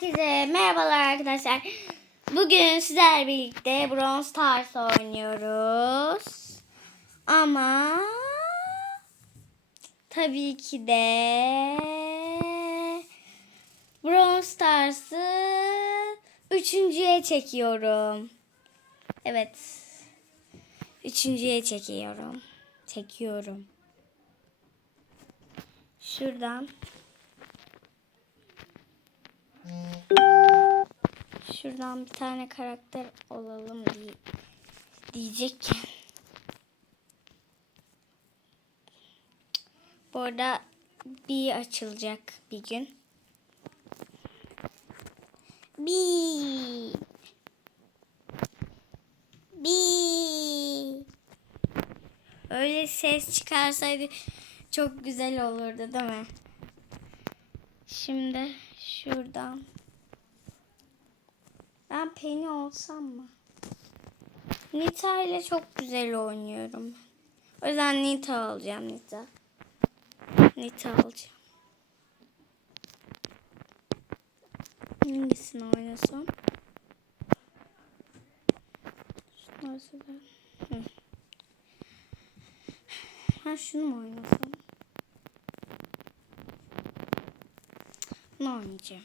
Herkese merhabalar arkadaşlar. Bugün sizlerle birlikte Bronze Stars oynuyoruz. Ama tabii ki de Bronze Stars'ı üçüncüye çekiyorum. Evet. Üçüncüye çekiyorum. Çekiyorum. Şuradan Şuradan bir tane karakter olalım diye diyecekken. Bu arada bir açılacak bir gün. Bir. Bir. Öyle ses çıkarsaydı çok güzel olurdu değil mi? Şimdi şuradan ben Penny olsam mı? Nita ile çok güzel oynuyorum. O yüzden Nita alacağım Nita. Nita alacağım. Hangisini oynasam? Severim. Hı. Ha şunu mu oynasam? Bunu oynayacağım.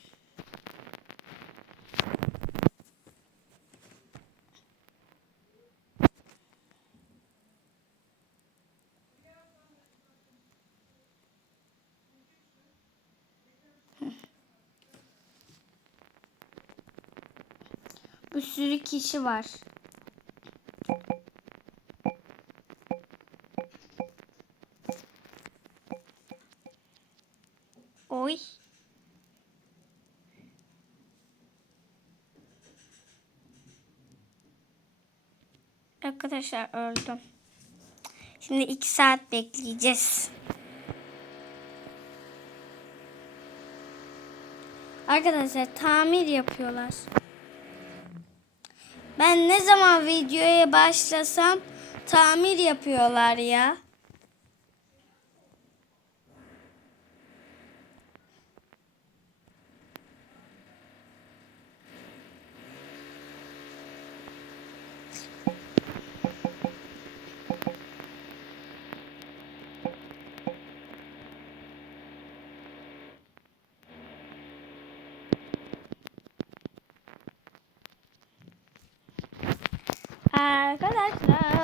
Bir sürü kişi var. Oy. Arkadaşlar öldüm. Şimdi iki saat bekleyeceğiz. Arkadaşlar tamir yapıyorlar. Ben ne zaman videoya başlasam tamir yapıyorlar ya. Arkadaşlar.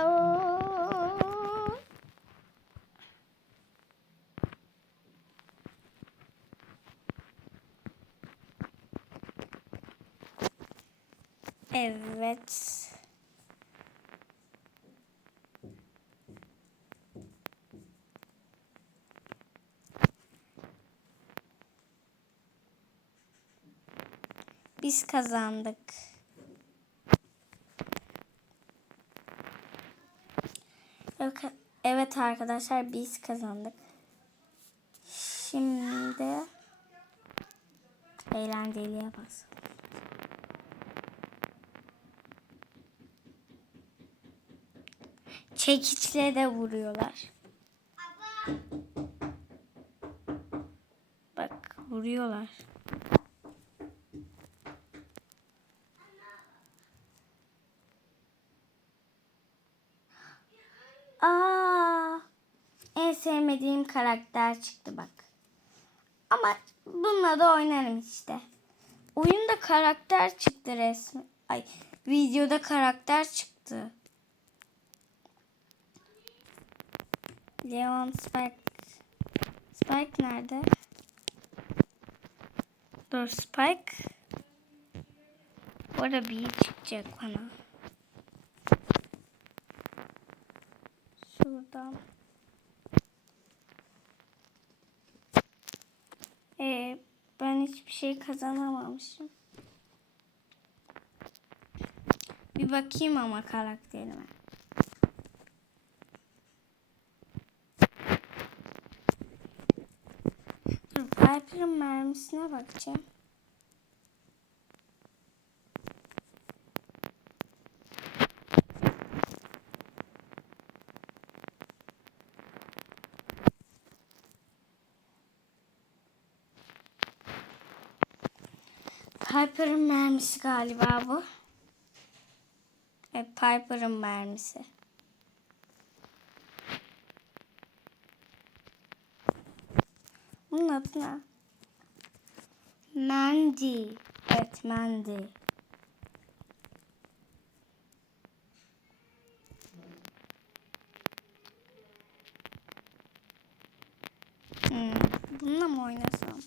Evet. Biz kazandık. Evet- Evet arkadaşlar biz kazandık. Şimdi eğlenceliye bas. Çekiçle de vuruyorlar. Bak vuruyorlar. Aa, en sevmediğim karakter çıktı bak. Ama bununla da oynarım işte. Oyunda karakter çıktı resmi. Ay, videoda karakter çıktı. Leon Spike. Spike nerede? Dur Spike. Orada bir çıkacak bana. Şuradan. Ee, ben hiçbir şey kazanamamışım. Bir bakayım ama karakterime. Piper'ın mermisine bakacağım. Piper'ın mermisi galiba bu. Evet Piper'ın mermisi. Bunun adı ne? Mandy. Evet Mandy. Hmm, bununla mı oynasam?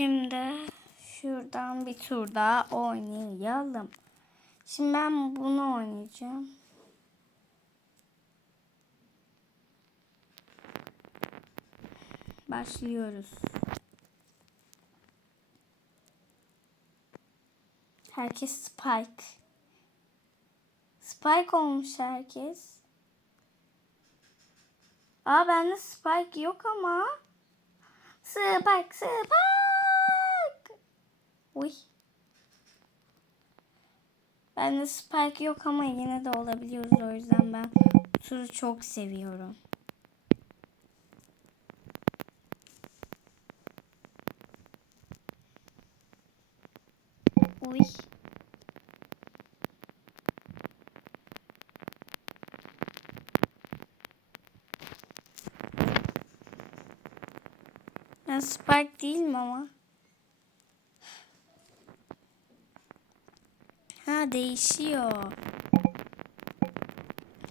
Şimdi şuradan bir tur daha oynayalım. Şimdi ben bunu oynayacağım. Başlıyoruz. Herkes Spike. Spike olmuş herkes. Aa bende Spike yok ama. Spike, Spike. Uy. Bende Spike yok ama yine de olabiliyoruz. O yüzden ben turu çok seviyorum. Uy. Ben Spike değilim ama. Ha değişiyor.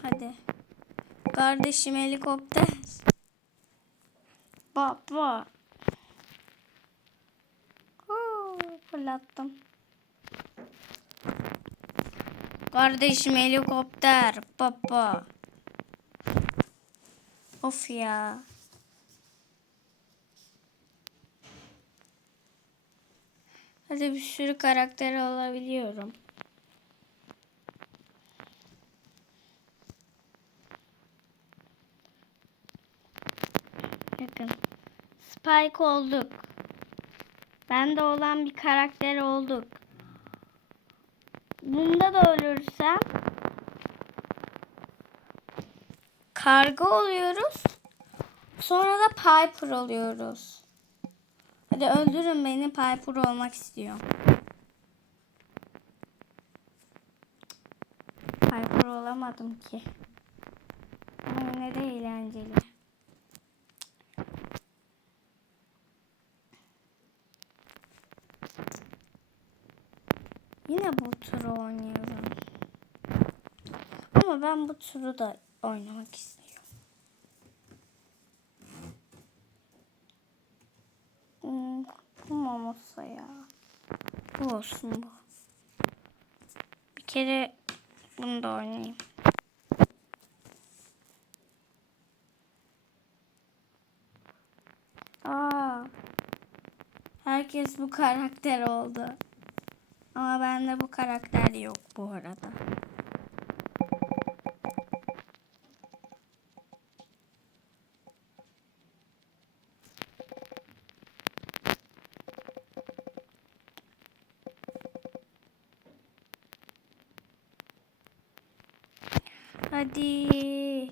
Hadi. Kardeşim helikopter. Baba. Huu, Fırlattım. Kardeşim helikopter. Baba. Of ya. Hadi bir sürü karakter alabiliyorum. Spike olduk. Bende olan bir karakter olduk. Bunda da ölürsem karga oluyoruz. Sonra da Piper oluyoruz. Hadi öldürün beni Piper olmak istiyorum. Piper olamadım ki. Ama yine de eğlenceli. Yine bu turu oynuyorum. Ama ben bu turu da oynamak istiyorum. Hmm, mu olsa ya? Bu olsun bu. Bir kere bunu da oynayayım. Aa, herkes bu karakter oldu. Ama bende bu karakter yok bu arada. Hadi.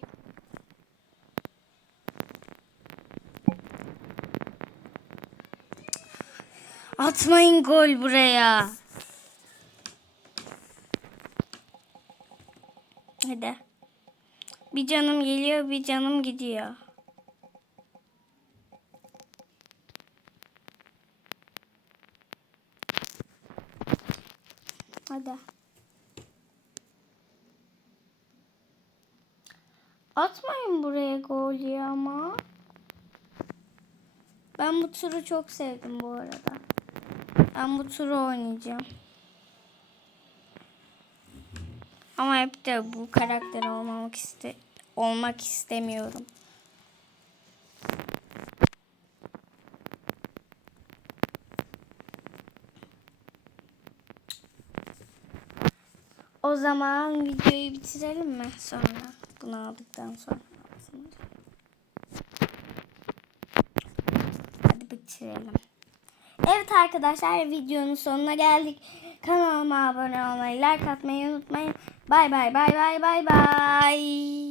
Atmayın gol buraya. Hadi. Bir canım geliyor, bir canım gidiyor. Hadi. Atmayın buraya gol ya ama. Ben bu turu çok sevdim bu arada. Ben bu turu oynayacağım. Ama hep de bu karakter olmamak iste olmak istemiyorum. O zaman videoyu bitirelim mi sonra? Bunu aldıktan sonra. Hadi bitirelim. Evet arkadaşlar videonun sonuna geldik. Kanalıma abone olmayı, like atmayı unutmayın. Bay bay bay bay bay bay.